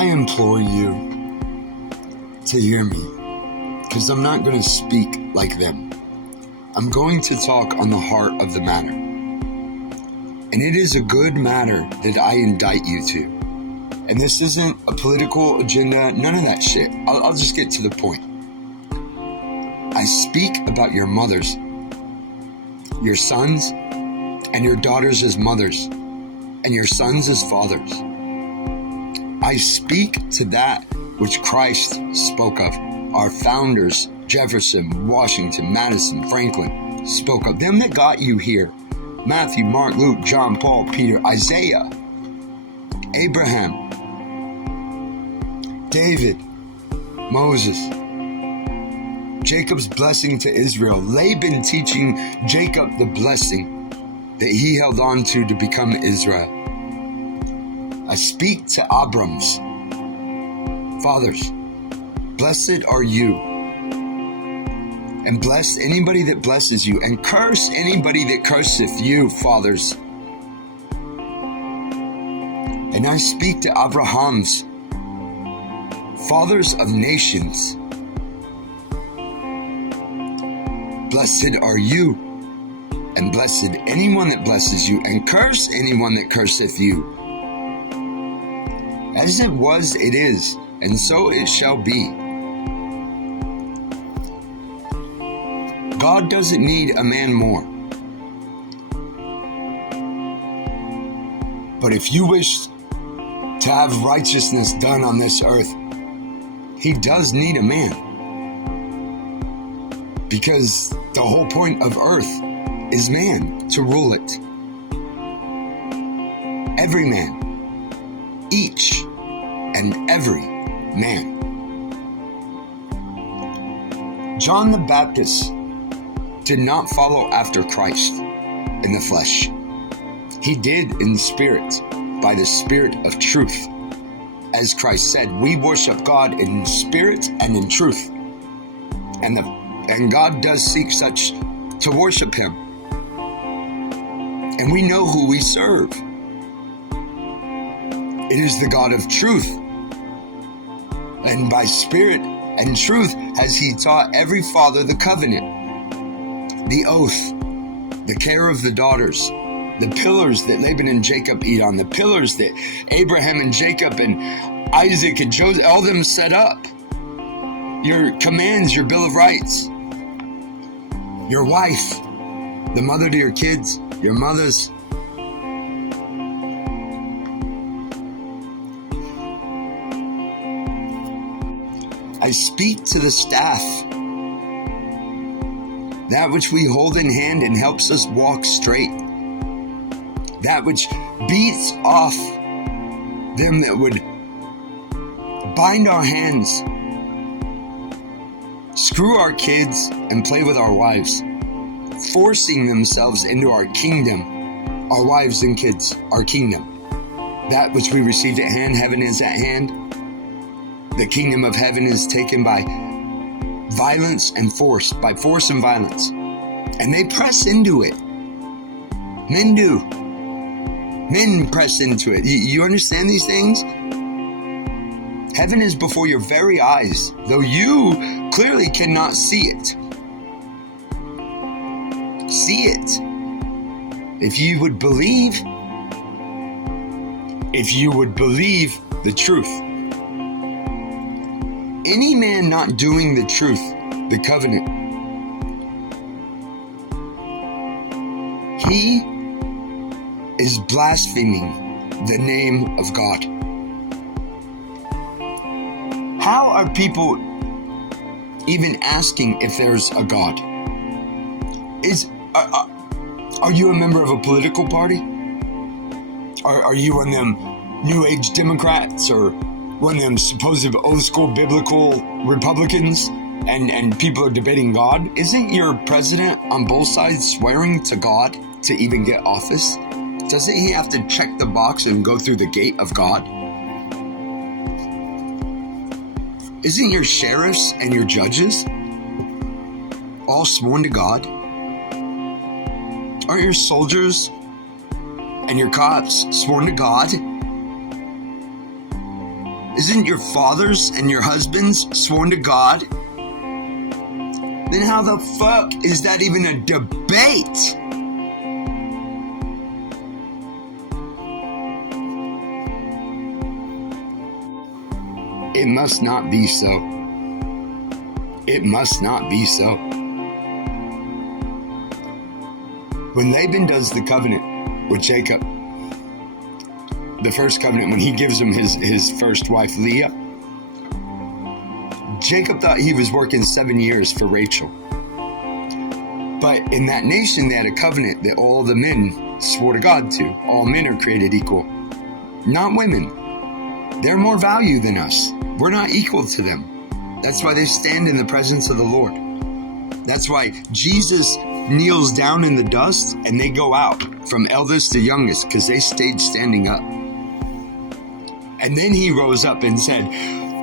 I implore you to hear me, because I'm not going to speak like them. I'm going to talk on the heart of the matter. And it is a good matter that I indict you to. And this isn't a political agenda, none of that shit. I'll just get to the point. I speak about your mothers, your sons, and your daughters as mothers, and your sons as fathers. I speak to that which Christ spoke of. Our founders, Jefferson, Washington, Madison, Franklin, spoke of. Them that got you here. Matthew, Mark, Luke, John, Paul, Peter, Isaiah, Abraham, David, Moses, Jacob's blessing to Israel, Laban teaching Jacob the blessing that he held on to become Israel. I speak to Abram's fathers. Blessed are you, and bless anybody that blesses you, and curse anybody that curseth you, fathers. And I speak to Abraham's fathers of nations. Blessed are you, and blessed anyone that blesses you, and curse anyone that curseth you. As it was, it is, and so it shall be. God doesn't need a man more. But if you wish to have righteousness done on this earth, he does need a man. Because the whole point of earth is man, to rule it. Every man, each and every man. John the Baptist did not follow after Christ in the flesh. He did in spirit, by the Spirit of truth. As Christ said, we worship God in spirit and in truth. And God does seek such to worship him. And we know who we serve. It is the God of truth. And by spirit and truth has he taught every father the covenant, the oath, the care of the daughters, the pillars that Laban and Jacob eat on, the pillars that Abraham and Jacob and Isaac and Joseph, all them set up. Your commands, your Bill of Rights. Your wife, the mother to your kids, your mothers. I speak to the staff, that which we hold in hand and helps us walk straight, that which beats off them that would bind our hands, screw our kids, and play with our wives, forcing themselves into our kingdom, our wives and kids, our kingdom. That which we received at hand, heaven is at hand. The kingdom of heaven is taken by violence and force, by force and violence. And they press into it. Men do. Men press into it. You understand these things? Heaven is before your very eyes, though you clearly cannot see it. See it. If you would believe the truth. Any man not doing the truth, the covenant, he is blaspheming the name of God. How are people even asking if there's a God? Are you a member of a political party? Are you one of them New Age Democrats or one of them supposed old school biblical Republicans and people are debating God? Isn't your president on both sides swearing to God to even get office? Doesn't he have to check the box and go through the gate of God? Isn't your sheriffs and your judges all sworn to God? Aren't your soldiers and your cops sworn to God? Isn't your fathers and your husbands sworn to God? Then how the fuck is that even a debate? It must not be so. It must not be so. When Laban does the covenant with Jacob, the first covenant, when he gives him his first wife, Leah, Jacob thought he was working 7 years for Rachel. But in that nation, they had a covenant that all the men swore to God to. All men are created equal, not women. They're more value than us. We're not equal to them. That's why they stand in the presence of the Lord. That's why Jesus kneels down in the dust and they go out from eldest to youngest, because they stayed standing up. And then he rose up and said,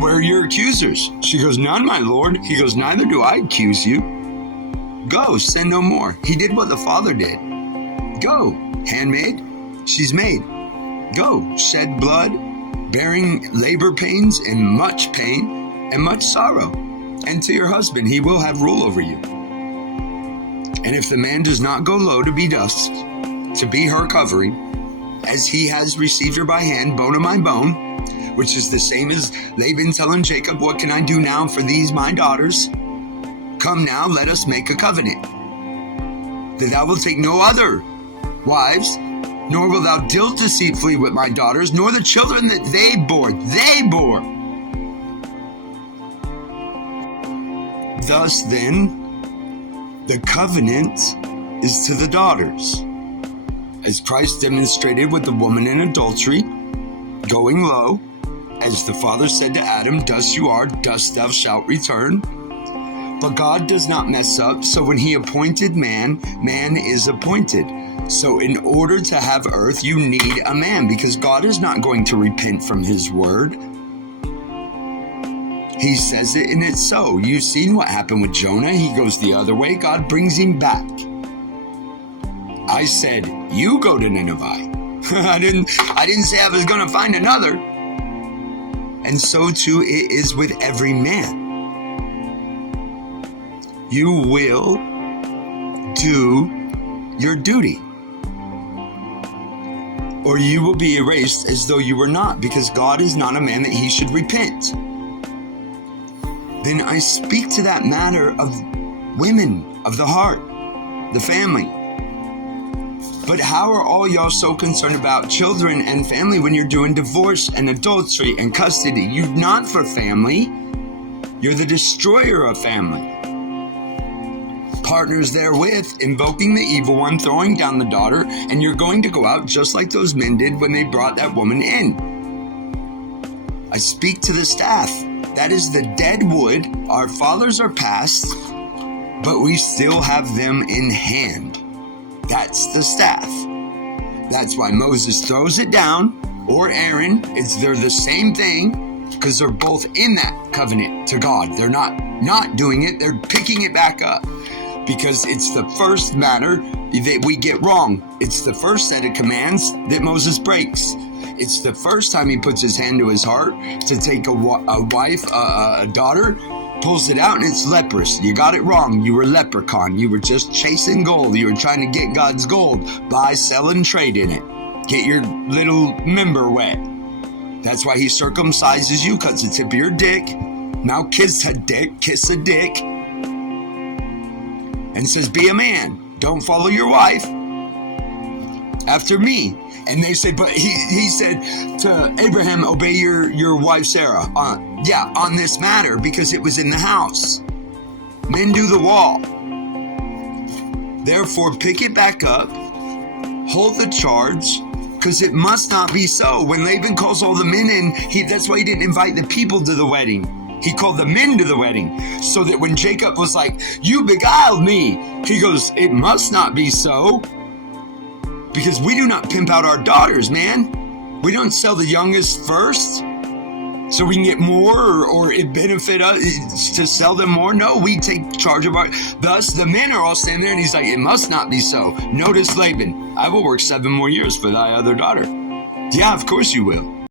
"Where are your accusers?" She goes, "None, my Lord." He goes, "Neither do I accuse you. Go, sin no more." He did what the Father did. Go, handmaid, she's made. Go, shed blood, bearing labor pains and much pain and much sorrow. And to your husband, he will have rule over you. And if the man does not go low to be dust, to be her covering, as he has received her by hand, bone of my bone, which is the same as Laban telling Jacob, "What can I do now for these my daughters? Come now, let us make a covenant, that thou wilt take no other wives, nor wilt thou deal deceitfully with my daughters, nor the children that they bore. They bore. Thus then, the covenant is to the daughters, as Christ demonstrated with the woman in adultery, going low, as the Father said to Adam, "Dust you are, dust thou shalt return." But God does not mess up, so when he appointed man, man is appointed. So in order to have earth, you need a man, because God is not going to repent from his word. He says it and it's so. You've seen what happened with Jonah. He goes the other way. God brings him back. I said, you go to Nineveh. I didn't say I was going to find another. And so too it is with every man. You will do your duty, or you will be erased as though you were not, because God is not a man that he should repent. Then I speak to that matter of women, of the heart, the family. But how are all y'all so concerned about children and family when you're doing divorce and adultery and custody? You're not for family. You're the destroyer of family. Partners therewith, invoking the evil one, throwing down the daughter, and you're going to go out just like those men did when they brought that woman in. I speak to the staff. That is the dead wood. Our fathers are past, but we still have them in hand. That's the staff. That's why Moses throws it down, or Aaron. They're the same thing, because they're both in that covenant to God. They're not doing it. They're picking it back up, because it's the first matter that we get wrong. It's the first set of commands that Moses breaks. It's the first time he puts his hand to his heart to take a wife, a daughter, pulls it out, and it's leprous. You got it wrong. You were leprechaun. You were just chasing gold. You were trying to get God's gold. Buy, sell, and trade in it. Get your little member wet. That's why he circumcises you, cuts the tip of your dick. Now kiss a dick, and says, be a man. Don't follow your wife after me. And they said, but he said to Abraham, obey your wife Sarah. On this matter, because it was in the house. Men do the wall. Therefore, pick it back up. Hold the charge, because it must not be so. When Laban calls all the men in, that's why he didn't invite the people to the wedding. He called the men to the wedding, so that when Jacob was like, you beguiled me, he goes, it must not be so. Because we do not pimp out our daughters, man. We don't sell the youngest first so we can get more, or it benefit us to sell them more. No, we take charge of our... Thus, the men are all standing there, and he's like, it must not be so. Notice Laban, I will work 7 more years for thy other daughter. Yeah, of course you will.